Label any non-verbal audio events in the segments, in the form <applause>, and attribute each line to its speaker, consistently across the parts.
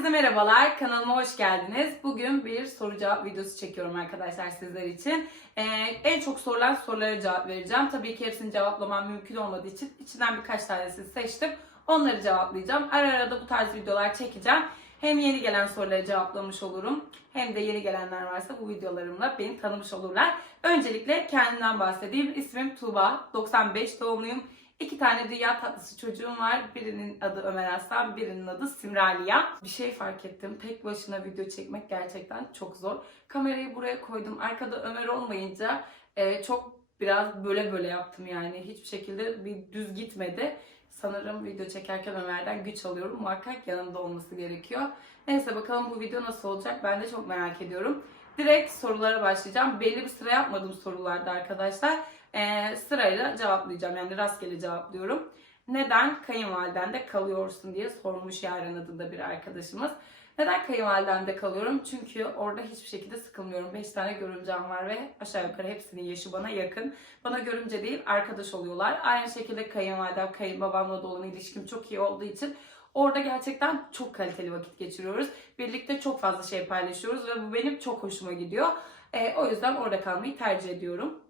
Speaker 1: Herkese merhabalar, kanalıma hoş geldiniz. Bugün bir soru cevap videosu çekiyorum arkadaşlar sizler için. Ee, en çok sorulan sorulara cevap vereceğim. Tabii ki hepsini cevaplamam mümkün olmadığı için içinden birkaç tanesini seçtim. Onları cevaplayacağım. Ara ara da bu tarz videolar çekeceğim. Hem yeni gelen soruları cevaplamış olurum. Hem de yeni gelenler varsa bu videolarımla beni tanımış olurlar. Öncelikle kendimden bahsedeyim. İsmim Tuğba, 95 doğumluyum. İki tane dünya tatlısı çocuğum var. Birinin adı Ömer Aslan, birinin adı Simraliya. Bir şey fark ettim. Tek başına video çekmek gerçekten çok zor. Kamerayı buraya koydum. Arkada Ömer olmayınca e, çok biraz böyle böyle yaptım yani. Hiçbir şekilde bir düz gitmedi. Sanırım video çekerken Ömer'den güç alıyorum. Muhakkak yanımda olması gerekiyor. Neyse bakalım bu video nasıl olacak ben de çok merak ediyorum. Direkt sorulara başlayacağım. Belli bir sıra yapmadım sorularda arkadaşlar. Ee, sırayla cevaplayacağım. Yani rastgele cevaplıyorum. Neden kayınvalidende kalıyorsun diye sormuş Yaren adında bir arkadaşımız. Neden kayınvalidemde kalıyorum? Çünkü orada hiçbir şekilde sıkılmıyorum. 5 tane görümcem var ve aşağı yukarı hepsinin yaşı bana yakın. Bana görümce değil arkadaş oluyorlar. Aynı şekilde kayınvalidem, kayınbabamla da olan ilişkim çok iyi olduğu için Orada gerçekten çok kaliteli vakit geçiriyoruz. Birlikte çok fazla şey paylaşıyoruz ve bu benim çok hoşuma gidiyor. Ee, o yüzden orada kalmayı tercih ediyorum.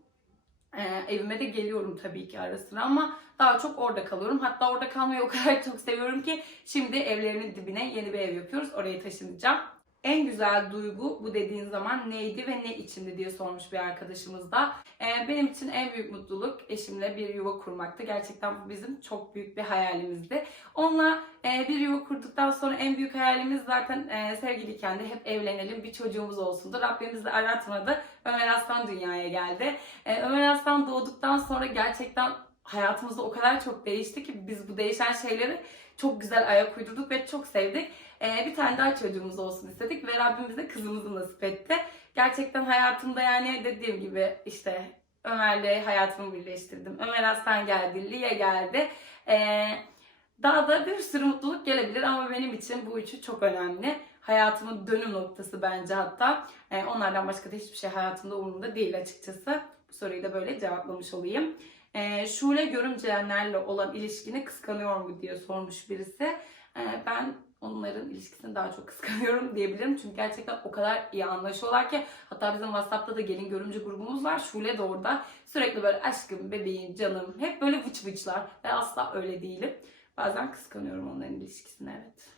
Speaker 1: Ee, evime de geliyorum tabii ki ara sıra ama daha çok orada kalıyorum. Hatta orada kalmayı o kadar <laughs> çok seviyorum ki şimdi evlerinin dibine yeni bir ev yapıyoruz. Oraya taşınacağım. En güzel duygu bu dediğin zaman neydi ve ne içindi diye sormuş bir arkadaşımız da. Ee, benim için en büyük mutluluk eşimle bir yuva kurmaktı. Gerçekten bu bizim çok büyük bir hayalimizdi. Onunla e, bir yuva kurduktan sonra en büyük hayalimiz zaten e, sevgiliyken de hep evlenelim, bir çocuğumuz olsundu. Rabbimiz de aratmadı. Ömer Aslan dünyaya geldi. E, Ömer Aslan doğduktan sonra gerçekten hayatımızda o kadar çok değişti ki biz bu değişen şeyleri çok güzel ayak uydurduk ve çok sevdik. Ee, bir tane daha çocuğumuz olsun istedik ve Rabbim bize kızımızı nasip etti. Gerçekten hayatımda yani dediğim gibi işte Ömer'le hayatımı birleştirdim. Ömer Aslan geldi, Liye geldi. Ee, daha da bir sürü mutluluk gelebilir ama benim için bu üçü çok önemli. Hayatımın dönüm noktası bence hatta. Ee, onlardan başka da hiçbir şey hayatımda umurumda değil açıkçası. Bu soruyu da böyle cevaplamış olayım. Ee, Şule görümceyenlerle olan ilişkini kıskanıyor mu diye sormuş birisi. Ee, ben onların ilişkisini daha çok <laughs> kıskanıyorum diyebilirim. Çünkü gerçekten o kadar iyi anlaşıyorlar ki hatta bizim WhatsApp'ta da gelin görümce grubumuz var. Şule de orada. Sürekli böyle aşkım, bebeğim, canım hep böyle vıç vıçlar ve asla öyle değilim. Bazen kıskanıyorum onların ilişkisini evet.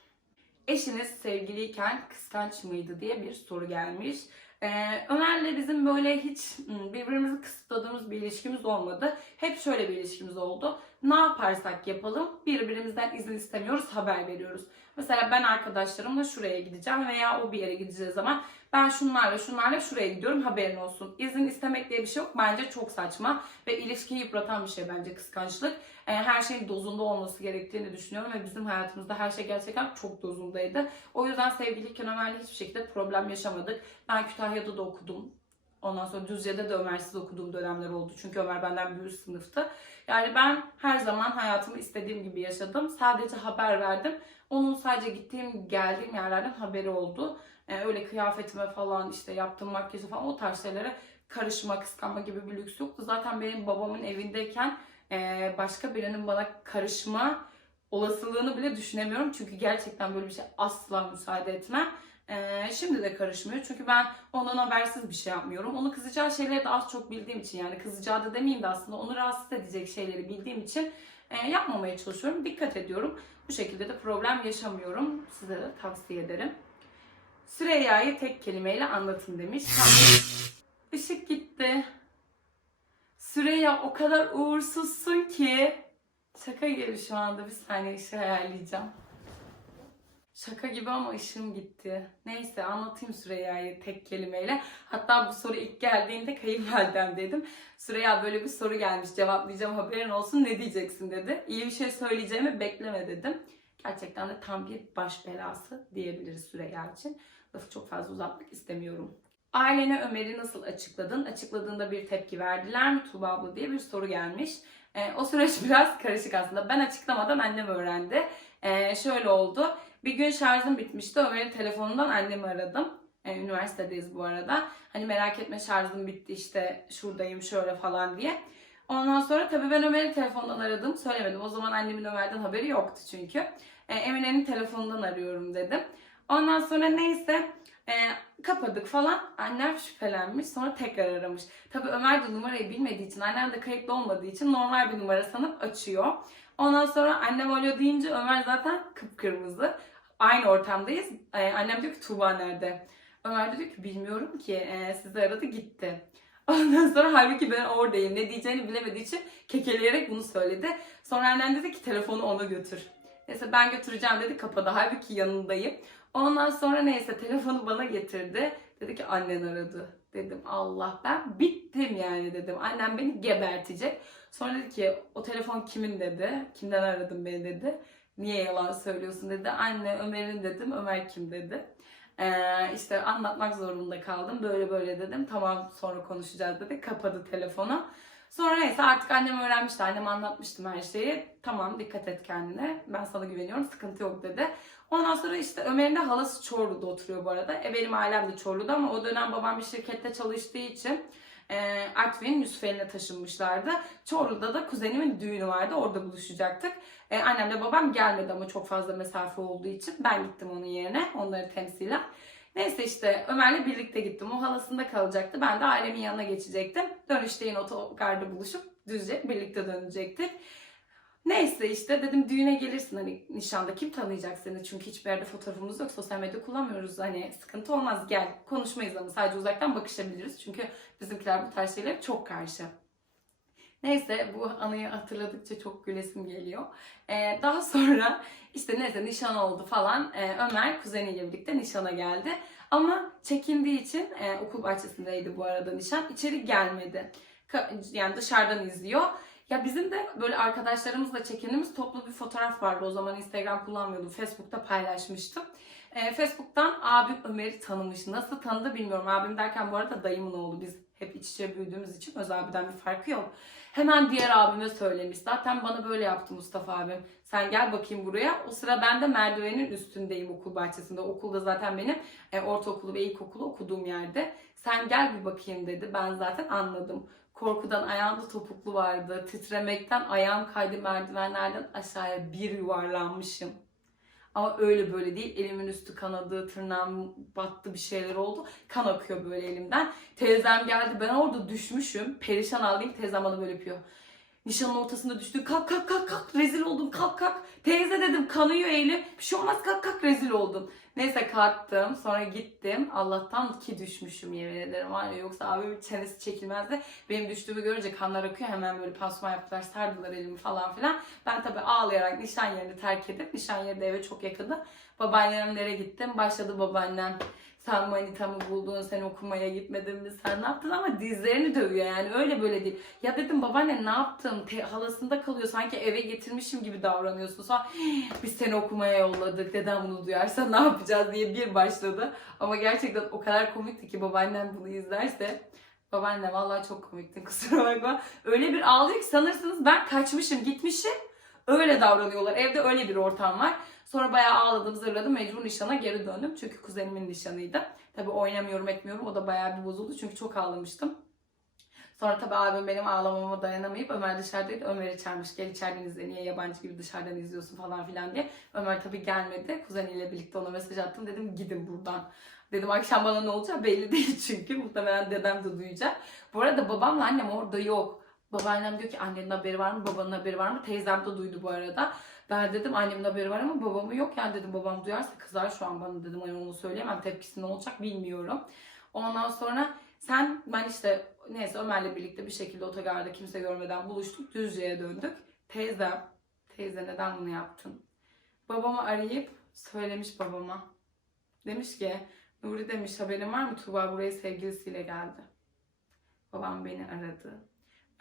Speaker 1: Eşiniz sevgiliyken kıskanç mıydı diye bir soru gelmiş. Ee, Ömer'le bizim böyle hiç hmm, birbirimizi kısıtladığımız bir ilişkimiz olmadı. Hep şöyle bir ilişkimiz oldu. Ne yaparsak yapalım birbirimizden izin istemiyoruz, haber veriyoruz. Mesela ben arkadaşlarımla şuraya gideceğim veya o bir yere gideceği zaman ben şunlarla şunlarla şuraya gidiyorum haberin olsun. İzin istemek diye bir şey yok. Bence çok saçma ve ilişkiyi yıpratan bir şey bence kıskançlık. Ee, her şeyin dozunda olması gerektiğini düşünüyorum ve bizim hayatımızda her şey gerçekten çok dozundaydı. O yüzden sevgiliyken Ömer'le hiçbir şekilde problem yaşamadık. Ben Kütahya'da da okudum. Ondan sonra Düzce'de de Ömer'siz okuduğum dönemler oldu. Çünkü Ömer benden büyük sınıftı. Yani ben her zaman hayatımı istediğim gibi yaşadım. Sadece haber verdim. Onun sadece gittiğim, geldiğim yerlerden haberi oldu. Ee, öyle kıyafetime falan işte yaptığım makyajı falan o tarz şeylere karışma, kıskanma gibi bir lüks yoktu. Zaten benim babamın evindeyken e, başka birinin bana karışma olasılığını bile düşünemiyorum. Çünkü gerçekten böyle bir şey asla müsaade etmem. Ee, şimdi de karışmıyor. Çünkü ben ondan habersiz bir şey yapmıyorum. Onu kızacağı şeyleri de az çok bildiğim için yani kızacağı da demeyeyim de aslında onu rahatsız edecek şeyleri bildiğim için e, yapmamaya çalışıyorum. Dikkat ediyorum. Bu şekilde de problem yaşamıyorum. Size de tavsiye ederim. Süreyya'yı tek kelimeyle anlatın demiş. Işık gitti. Süreyya o kadar uğursuzsun ki. Şaka gibi şu anda bir saniye ışığı ayarlayacağım. Şaka gibi ama ışığım gitti. Neyse anlatayım Süreyya'yı tek kelimeyle. Hatta bu soru ilk geldiğinde kayınvalidem dedim. Süreyya böyle bir soru gelmiş cevaplayacağım haberin olsun ne diyeceksin dedi. İyi bir şey söyleyeceğimi bekleme dedim. Gerçekten de tam bir baş belası diyebiliriz Süreyya için. Lafı çok fazla uzatmak istemiyorum. Ailene Ömer'i nasıl açıkladın? Açıkladığında bir tepki verdiler mi Tuğba abla diye bir soru gelmiş. Ee, o süreç <laughs> biraz karışık aslında. Ben açıklamadan annem öğrendi. Ee, şöyle oldu. Bir gün şarjım bitmişti. Ömer'in telefonundan annemi aradım. Ee, üniversitedeyiz bu arada. Hani merak etme şarjım bitti işte şuradayım şöyle falan diye. Ondan sonra tabii ben Ömer'in telefonundan aradım. Söylemedim. O zaman annemin Ömer'den haberi yoktu çünkü. Ee, Emine'nin telefonundan arıyorum dedim. Ondan sonra neyse e, kapadık falan. Annem şüphelenmiş. Sonra tekrar aramış. Tabii Ömer de numarayı bilmediği için, annem de kayıtlı olmadığı için normal bir numara sanıp açıyor. Ondan sonra annem alo deyince Ömer zaten kıpkırmızı. Aynı ortamdayız. E, annem diyor ki Tuğba nerede? Ömer diyor ki bilmiyorum ki e, sizi aradı gitti. <laughs> Ondan sonra halbuki ben oradayım. Ne diyeceğini bilemediği için kekeleyerek bunu söyledi. Sonra annem dedi ki telefonu ona götür. Neyse ben götüreceğim dedi kapadı. Halbuki yanındayım. Ondan sonra neyse telefonu bana getirdi. Dedi ki annen aradı. Dedim Allah ben bittim yani dedim. Annem beni gebertecek. Sonra dedi ki o telefon kimin dedi. Kimden aradın beni dedi. Niye yalan söylüyorsun dedi. Anne Ömer'in dedim. Ömer kim dedi. Ee, işte anlatmak zorunda kaldım. Böyle böyle dedim. Tamam sonra konuşacağız dedi. Kapadı telefonu. Sonra neyse artık annem öğrenmişti. Annem anlatmıştım her şeyi. Tamam dikkat et kendine. Ben sana güveniyorum. Sıkıntı yok dedi. Ondan sonra işte Ömer'in de halası Çorlu'da oturuyor bu arada. E benim ailem de Çorlu'da ama o dönem babam bir şirkette çalıştığı için e, Artvin'in Yusufeli'ne taşınmışlardı. Çorlu'da da kuzenimin düğünü vardı. Orada buluşacaktık. E, annemle babam gelmedi ama çok fazla mesafe olduğu için ben gittim onun yerine. Onları temsilen. Neyse işte Ömer'le birlikte gittim. O halasında kalacaktı. Ben de ailemin yanına geçecektim. Dönüşte yine otogarda buluşup düzce birlikte dönecektik. Neyse işte dedim düğüne gelirsin hani nişanda kim tanıyacak seni çünkü hiçbir yerde fotoğrafımız yok sosyal medya kullanmıyoruz hani sıkıntı olmaz gel konuşmayız ama sadece uzaktan bakışabiliriz çünkü bizimkiler bu tarz şeylere çok karşı. Neyse bu anıyı hatırladıkça çok gülesim geliyor. Ee, daha sonra işte neyse nişan oldu falan. Ee, Ömer kuzeniyle birlikte nişana geldi. Ama çekindiği için e, okul bahçesindeydi bu arada nişan. içeri gelmedi. Ka- yani dışarıdan izliyor. Ya bizim de böyle arkadaşlarımızla çekindiğimiz toplu bir fotoğraf vardı. O zaman Instagram kullanmıyordum. Facebook'ta paylaşmıştım. Ee, Facebook'tan abim Ömer'i tanımış. Nasıl tanıdı bilmiyorum. Abim derken bu arada dayımın oğlu. Biz hep iç içe büyüdüğümüz için öz abiden bir farkı yok. Hemen diğer abime söylemiş. Zaten bana böyle yaptı Mustafa abim. Sen gel bakayım buraya. O sıra ben de merdivenin üstündeyim okul bahçesinde. Okulda zaten benim e, ortaokulu ve ilkokulu okuduğum yerde. Sen gel bir bakayım dedi. Ben zaten anladım. Korkudan ayağımda topuklu vardı. Titremekten ayağım kaydı merdivenlerden aşağıya bir yuvarlanmışım. Ama öyle böyle değil. Elimin üstü kanadı, tırnağım battı bir şeyler oldu. Kan akıyor böyle elimden. Teyzem geldi. Ben orada düşmüşüm. Perişan halindeyim. Teyzem bana böyle yapıyor. Nişanın ortasında düştü. Kalk kalk kalk kalk. Rezil oldum. Kalk kalk. Teyze dedim kanıyor elim. Bir şey olmaz kalk kalk rezil oldum. Neyse kalktım. Sonra gittim. Allah'tan ki düşmüşüm yemin ederim var ya. Yoksa abimin çenesi çekilmezdi. Benim düştüğümü görünce kanlar akıyor. Hemen böyle pansuman yaptılar. Sardılar elimi falan filan. Ben tabii ağlayarak nişan yerini terk edip nişan yeri de eve çok yakındı. Babaannemlere gittim. Başladı babaannem. Sen manitamı buldun, sen okumaya gitmedin mi, sen ne yaptın ama dizlerini dövüyor yani öyle böyle değil. Ya dedim babaanne ne yaptın, Te- halasında kalıyor sanki eve getirmişim gibi davranıyorsun. Sonra biz seni okumaya yolladık, dedem bunu duyarsa ne yapacağız diye bir başladı. Ama gerçekten o kadar komikti ki babaannem bunu izlerse. Babaanne vallahi çok komiktin <laughs> kusura bakma. Öyle bir ağlıyor ki sanırsınız ben kaçmışım gitmişim. Öyle davranıyorlar. Evde öyle bir ortam var. Sonra bayağı ağladım zırladım mecbur nişana geri döndüm. Çünkü kuzenimin nişanıydı. Tabii oynamıyorum etmiyorum o da bayağı bir bozuldu çünkü çok ağlamıştım. Sonra tabii abim benim ağlamama dayanamayıp Ömer dışarıdaydı. Ömer'i çağırmış gel içeriden niye yabancı gibi dışarıdan izliyorsun falan filan diye. Ömer tabii gelmedi. Kuzeniyle birlikte ona mesaj attım dedim gidin buradan. Dedim akşam bana ne olacak belli değil çünkü muhtemelen dedem de duyacak. Bu arada babamla annem orada yok. Babaannem diyor ki annenin haberi var mı, babanın haberi var mı? Teyzem de duydu bu arada. Ben dedim annemin haberi var ama babamın yok yani dedim babam duyarsa kızar şu an bana dedim hani onu söyleyemem tepkisi ne olacak bilmiyorum. Ondan sonra sen ben işte neyse Ömer'le birlikte bir şekilde otogarda kimse görmeden buluştuk Düzce'ye döndük. Teyzem, teyze neden bunu yaptın? Babamı arayıp söylemiş babama. Demiş ki Nuri demiş haberin var mı Tuğba buraya sevgilisiyle geldi. Babam beni aradı.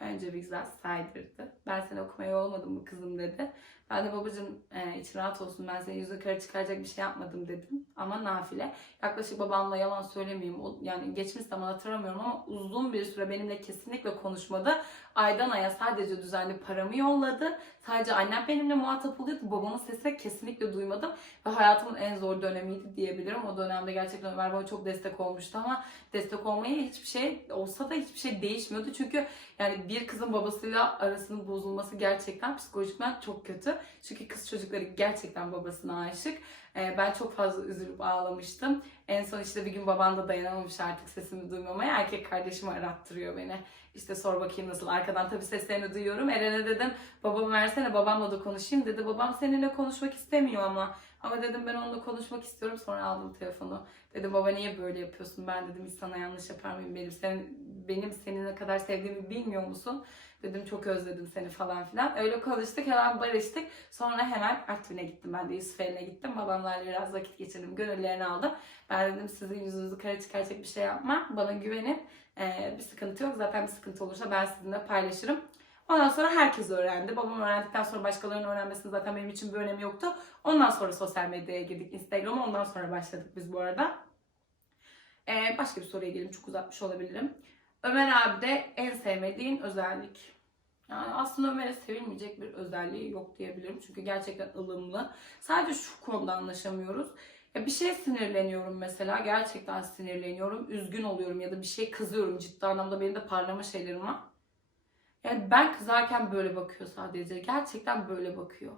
Speaker 1: Önce bir güzel saydırdı. Ben seni okumaya olmadım mı kızım dedi. Ben de babacığım e, için rahat olsun ben seni yüzü kara çıkaracak bir şey yapmadım dedim. Ama nafile. Yaklaşık babamla yalan söylemeyeyim. O, yani geçmiş zaman hatırlamıyorum ama uzun bir süre benimle kesinlikle konuşmadı. Aydan aya sadece düzenli paramı yolladı. Sadece annem benimle muhatap oluyordu. Babamın sesini kesinlikle duymadım. Ve hayatımın en zor dönemiydi diyebilirim. O dönemde gerçekten Ömer bana çok destek olmuştu ama destek olmaya hiçbir şey olsa da hiçbir şey değişmiyordu. Çünkü yani bir kızın babasıyla arasının bozulması gerçekten psikolojikmen çok kötü. Çünkü kız çocukları gerçekten babasına aşık. Ee, ben çok fazla üzülüp ağlamıştım. En son işte bir gün babam da dayanamamış artık sesimi duymamaya. Erkek kardeşimi arattırıyor beni. İşte sor bakayım nasıl. Arkadan tabii seslerini duyuyorum. Eren'e dedim babamı versene babamla da konuşayım dedi. Babam seninle konuşmak istemiyor ama. Ama dedim ben onunla konuşmak istiyorum. Sonra aldım telefonu. Dedim baba niye böyle yapıyorsun? Ben dedim sana yanlış yapar mıyım? Benim, senin, benim seni ne kadar sevdiğimi bilmiyor musun? Dedim çok özledim seni falan filan. Öyle konuştuk hemen barıştık. Sonra hemen Artvin'e gittim. Ben de Yusufeli'ne gittim. Babamlarla biraz vakit geçirdim. Gönüllerini aldım. Ben dedim sizin yüzünüzü kara çıkaracak bir şey yapma. Bana güvenin. Ee, bir sıkıntı yok. Zaten bir sıkıntı olursa ben sizinle paylaşırım. Ondan sonra herkes öğrendi. Babam öğrendikten sonra başkalarının öğrenmesinin zaten benim için bir önemi yoktu. Ondan sonra sosyal medyaya girdik. Instagram'a ondan sonra başladık biz bu arada. Ee, başka bir soruya gelelim. Çok uzatmış olabilirim. Ömer abi de en sevmediğin özellik. Yani aslında Ömer'e sevilmeyecek bir özelliği yok diyebilirim. Çünkü gerçekten ılımlı. Sadece şu konuda anlaşamıyoruz. Ya bir şeye sinirleniyorum mesela. Gerçekten sinirleniyorum. Üzgün oluyorum ya da bir şey kızıyorum. Ciddi anlamda benim de parlama şeylerim var. Yani ben kızarken böyle bakıyor sadece. Gerçekten böyle bakıyor.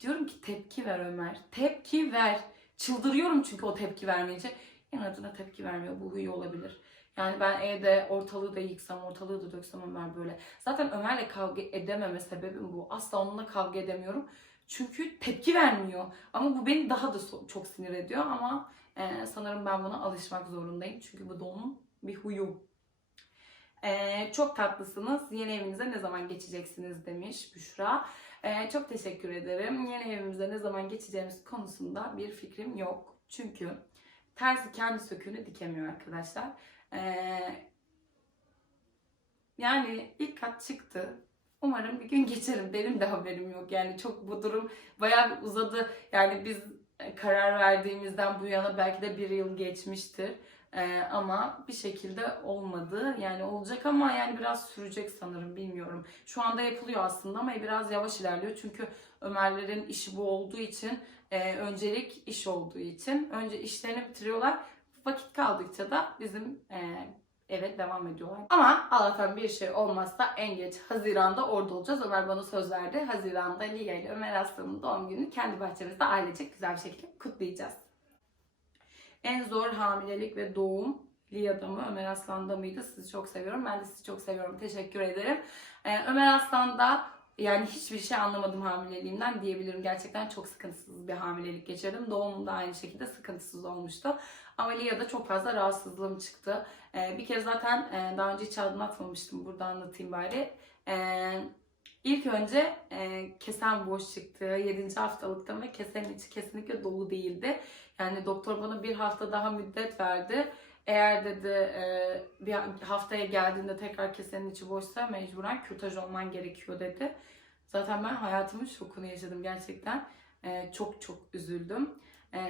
Speaker 1: Diyorum ki tepki ver Ömer. Tepki ver. Çıldırıyorum çünkü o tepki vermeyince. İnadına tepki vermiyor. Bu huyu olabilir. Yani ben evde ortalığı da yıksam, ortalığı da döksem Ömer böyle. Zaten Ömer'le kavga edememe sebebim bu. Asla onunla kavga edemiyorum. Çünkü tepki vermiyor. Ama bu beni daha da çok sinir ediyor. Ama e, sanırım ben buna alışmak zorundayım. Çünkü bu da onun bir huyu. E, çok tatlısınız. Yeni evinize ne zaman geçeceksiniz demiş Büşra. E, çok teşekkür ederim. Yeni evimize ne zaman geçeceğimiz konusunda bir fikrim yok. Çünkü terzi kendi söküğünü dikemiyor arkadaşlar. Ee, yani ilk kat çıktı. Umarım bir gün geçerim. Benim de haberim yok. Yani çok bu durum bayağı uzadı. Yani biz e, karar verdiğimizden bu yana belki de bir yıl geçmiştir. Ee, ama bir şekilde olmadı. Yani olacak ama yani biraz sürecek sanırım bilmiyorum. Şu anda yapılıyor aslında ama biraz yavaş ilerliyor. Çünkü Ömerlerin işi bu olduğu için e, öncelik iş olduğu için önce işlerini bitiriyorlar. Vakit kaldıkça da bizim e, eve devam ediyorlar. Ama Allah'tan bir şey olmazsa en geç Haziran'da orada olacağız. Ömer bana söz verdi. Haziran'da Liya ile Ömer Aslan'ın doğum gününü kendi bahçemizde ailecek güzel bir şekilde kutlayacağız. En zor hamilelik ve doğum Liya'da mı Ömer Aslan'da mıydı? Sizi çok seviyorum. Ben de sizi çok seviyorum. Teşekkür ederim. Ee, Ömer Aslan'da yani hiçbir şey anlamadım hamileliğimden diyebilirim. Gerçekten çok sıkıntısız bir hamilelik geçirdim. Doğumum da aynı şekilde sıkıntısız olmuştu. Ama Lia'da çok fazla rahatsızlığım çıktı. Ee, bir kere zaten e, daha önce hiç anlatmamıştım. Burada anlatayım bari. Ee, ilk önce e, kesen boş çıktı. 7. haftalıkta ve kesenin içi kesinlikle dolu değildi. Yani doktor bana bir hafta daha müddet verdi. Eğer dedi e, bir haftaya geldiğinde tekrar kesenin içi boşsa mecburen kürtaj olman gerekiyor dedi. Zaten ben hayatımın şokunu yaşadım gerçekten. E, çok çok üzüldüm. E,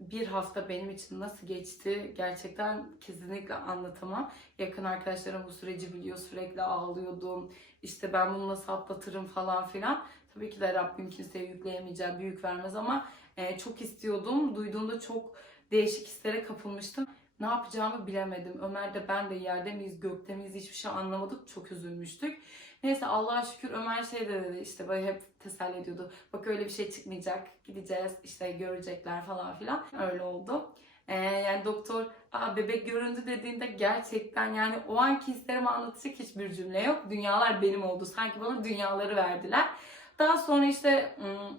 Speaker 1: bir hafta benim için nasıl geçti gerçekten kesinlikle anlatamam. Yakın arkadaşlarım bu süreci biliyor sürekli ağlıyordum. İşte ben bunu nasıl atlatırım falan filan. Tabii ki de Rabbim kimseye yükleyemeyeceği büyük vermez ama çok istiyordum. Duyduğumda çok değişik hislere kapılmıştım. Ne yapacağımı bilemedim. Ömer de ben de yerde miyiz, gökte miyiz hiçbir şey anlamadık. Çok üzülmüştük. Neyse Allah'a şükür Ömer şey de dedi işte böyle hep teselli ediyordu. Bak öyle bir şey çıkmayacak. Gideceğiz işte görecekler falan filan. Öyle oldu. Ee, yani doktor Aa, bebek göründü dediğinde gerçekten yani o anki hislerimi anlatacak hiçbir cümle yok. Dünyalar benim oldu. Sanki bana dünyaları verdiler. Daha sonra işte ım,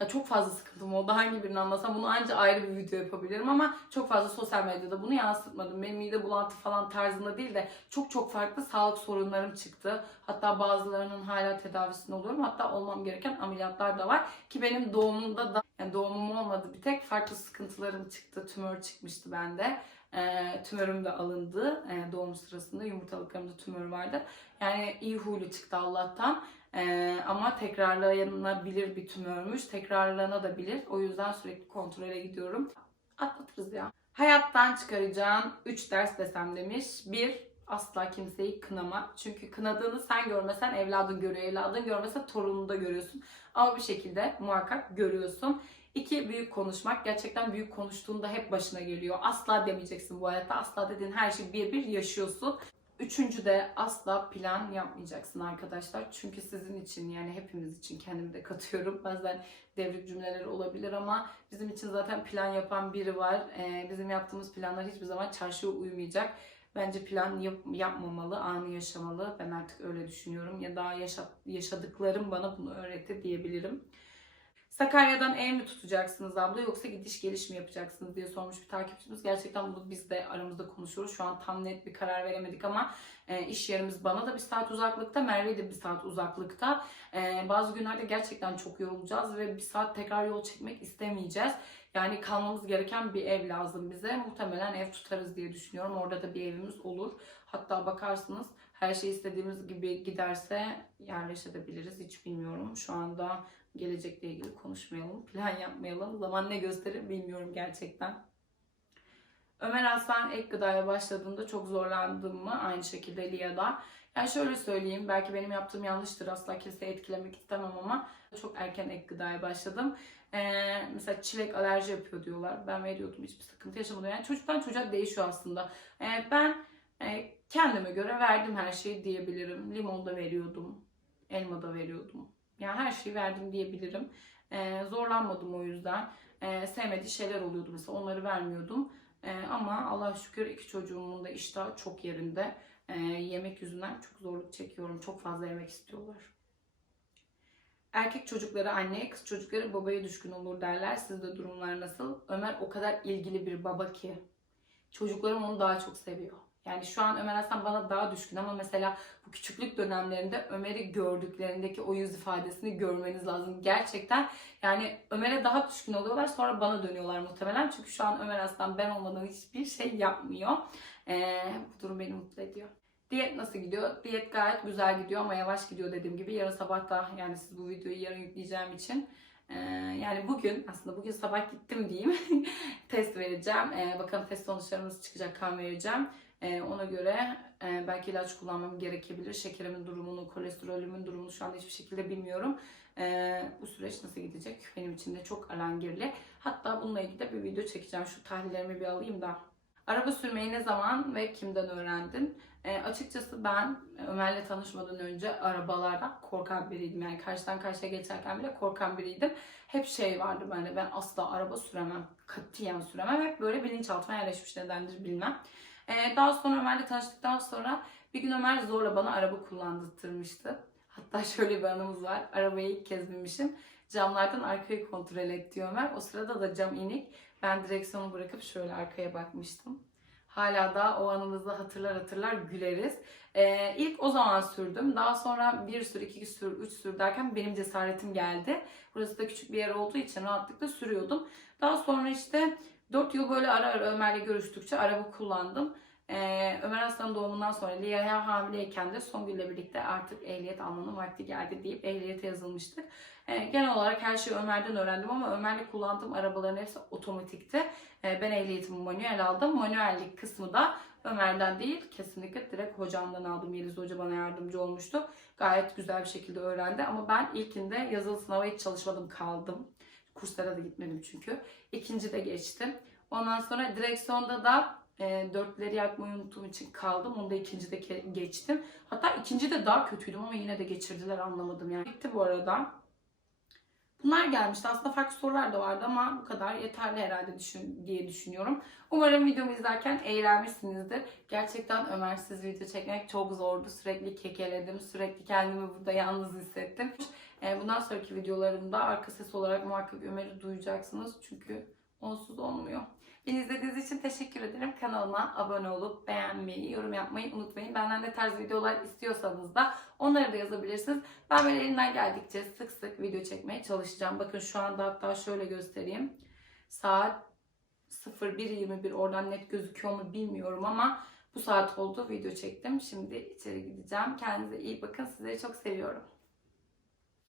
Speaker 1: ya çok fazla sıkıntım oldu. Hangi birini anlasam bunu ancak ayrı bir video yapabilirim ama çok fazla sosyal medyada bunu yansıtmadım. Benim mide bulantı falan tarzında değil de çok çok farklı sağlık sorunlarım çıktı. Hatta bazılarının hala tedavisinde oluyorum. Hatta olmam gereken ameliyatlar da var. Ki benim doğumumda da yani doğumum olmadı bir tek farklı sıkıntılarım çıktı. Tümör çıkmıştı bende. E, tümörüm de alındı e, doğum sırasında. Yumurtalıklarımda tümör vardı. Yani iyi huylu çıktı Allah'tan. Ee, ama tekrarlanabilir bir tümörmüş. Tekrarlanabilir. O yüzden sürekli kontrole gidiyorum. Atlatırız ya. Hayattan çıkaracağım 3 ders desem demiş. 1. Asla kimseyi kınama. Çünkü kınadığını sen görmesen evladın görüyor. Evladın görmese torununu da görüyorsun. Ama bir şekilde muhakkak görüyorsun. İki, büyük konuşmak. Gerçekten büyük konuştuğunda hep başına geliyor. Asla demeyeceksin bu hayatta. Asla dediğin her şeyi bir bir yaşıyorsun. Üçüncü de asla plan yapmayacaksın arkadaşlar. Çünkü sizin için yani hepimiz için kendimi de katıyorum. <laughs> Bazen devrik cümleler olabilir ama bizim için zaten plan yapan biri var. Ee, bizim yaptığımız planlar hiçbir zaman çarşıya uymayacak. Bence plan yap- yapmamalı, anı yaşamalı. Ben artık öyle düşünüyorum. Ya daha yaşa- yaşadıklarım bana bunu öğretti diyebilirim. Sakarya'dan ev mi tutacaksınız abla yoksa gidiş geliş mi yapacaksınız diye sormuş bir takipçimiz. Gerçekten bunu biz de aramızda konuşuyoruz. Şu an tam net bir karar veremedik ama e, iş yerimiz bana da bir saat uzaklıkta, Merve'ye de bir saat uzaklıkta. E, bazı günlerde gerçekten çok yorulacağız ve bir saat tekrar yol çekmek istemeyeceğiz. Yani kalmamız gereken bir ev lazım bize. Muhtemelen ev tutarız diye düşünüyorum. Orada da bir evimiz olur. Hatta bakarsınız her şey istediğimiz gibi giderse yerleşebiliriz. Hiç bilmiyorum. Şu anda gelecekle ilgili konuşmayalım, plan yapmayalım. Zaman ne gösterir bilmiyorum gerçekten. Ömer Aslan ek gıdaya başladığında çok zorlandım mı? Aynı şekilde Lia'da. Yani şöyle söyleyeyim, belki benim yaptığım yanlıştır. Asla kimseyi etkilemek istemem ama çok erken ek gıdaya başladım. Ee, mesela çilek alerji yapıyor diyorlar. Ben veriyordum hiçbir sıkıntı yaşamadım. Yani çocuktan çocuğa değişiyor aslında. Ee, ben e, kendime göre verdim her şeyi diyebilirim. Limon da veriyordum. Elma da veriyordum. Yani her şeyi verdim diyebilirim. Ee, zorlanmadım o yüzden. Ee, sevmediği şeyler oluyordu mesela onları vermiyordum. Ee, ama Allah şükür iki çocuğumun da iştahı çok yerinde. Ee, yemek yüzünden çok zorluk çekiyorum. Çok fazla yemek istiyorlar. Erkek çocukları anneye, kız çocukları babaya düşkün olur derler. Sizde durumlar nasıl? Ömer o kadar ilgili bir baba ki. Çocuklarım onu daha çok seviyor. Yani şu an Ömer Aslan bana daha düşkün ama mesela bu küçüklük dönemlerinde Ömer'i gördüklerindeki o yüz ifadesini görmeniz lazım. Gerçekten yani Ömer'e daha düşkün oluyorlar sonra bana dönüyorlar muhtemelen. Çünkü şu an Ömer Aslan ben olmadan hiçbir şey yapmıyor. Ee, bu durum beni mutlu ediyor. Diyet nasıl gidiyor? Diyet gayet güzel gidiyor ama yavaş gidiyor dediğim gibi. Yarın sabah da yani siz bu videoyu yarın yükleyeceğim için ee, yani bugün aslında bugün sabah gittim diyeyim <laughs> test vereceğim. Ee, bakalım test sonuçlarımız çıkacak kan vereceğim. Ee, ona göre e, belki ilaç kullanmam gerekebilir. Şekerimin durumunu, kolesterolümün durumunu şu anda hiçbir şekilde bilmiyorum. Ee, bu süreç nasıl gidecek benim için de çok alengirli. Hatta bununla ilgili de bir video çekeceğim. Şu tahlillerimi bir alayım da. Araba sürmeyi ne zaman ve kimden öğrendin? Ee, açıkçası ben Ömer'le tanışmadan önce arabalardan korkan biriydim. Yani karşıdan karşıya geçerken bile korkan biriydim. Hep şey vardı bende ben asla araba süremem. Katiyen süremem. Hep böyle bilinçaltıma yerleşmiş nedendir bilmem. Ee, daha sonra Ömer'le tanıştıktan sonra bir gün Ömer zorla bana araba kullandırtmıştı. Hatta <laughs> şöyle bir anımız var. Arabaya ilk kez binmişim. Camlardan arkayı kontrol et diyor Ömer. O sırada da cam inik. Ben direksiyonu bırakıp şöyle arkaya bakmıştım. Hala da o anımızda hatırlar hatırlar güleriz. Ee, ilk o zaman sürdüm. Daha sonra bir sür, iki sür, üç sür derken benim cesaretim geldi. Burası da küçük bir yer olduğu için rahatlıkla sürüyordum. Daha sonra işte 4 yıl böyle ara ara Ömer'le görüştükçe araba kullandım. Ee, Ömer Aslan doğumundan sonra Lia'ya hamileyken de Songül'le birlikte artık ehliyet almanın vakti geldi deyip ehliyete yazılmıştık. Ee, genel olarak her şeyi Ömer'den öğrendim ama Ömer'le kullandığım arabaların hepsi otomatikti. Ee, ben ehliyetimi manuel aldım. Manuellik kısmı da Ömer'den değil kesinlikle direkt hocamdan aldım. Yeliz Hoca bana yardımcı olmuştu. Gayet güzel bir şekilde öğrendi ama ben ilkinde yazılı sınava hiç çalışmadım kaldım. Kurslara da gitmedim çünkü. İkinci de geçtim. Ondan sonra direksiyonda da e, dörtleri yakmayı unuttuğum için kaldım. Onu da ikinci de geçtim. Hatta ikinci de daha kötüydüm ama yine de geçirdiler anlamadım yani. Bitti bu arada. Bunlar gelmişti. Aslında farklı sorular da vardı ama bu kadar yeterli herhalde düşün, diye düşünüyorum. Umarım videomu izlerken eğlenmişsinizdir. Gerçekten Ömer'siz video çekmek çok zordu. Sürekli kekeledim. Sürekli kendimi burada yalnız hissettim. E, bundan sonraki videolarımda arka ses olarak muhakkak Ömer'i duyacaksınız. Çünkü onsuz olmuyor. Beni izlediğiniz için teşekkür ederim. Kanalıma abone olup beğenmeyi, yorum yapmayı unutmayın. Benden ne tarz videolar istiyorsanız da onları da yazabilirsiniz. Ben böyle elimden geldikçe sık sık video çekmeye çalışacağım. Bakın şu anda hatta şöyle göstereyim. Saat 01.21 oradan net gözüküyor mu bilmiyorum ama bu saat oldu video çektim. Şimdi içeri gideceğim. Kendinize iyi bakın. Sizleri çok seviyorum.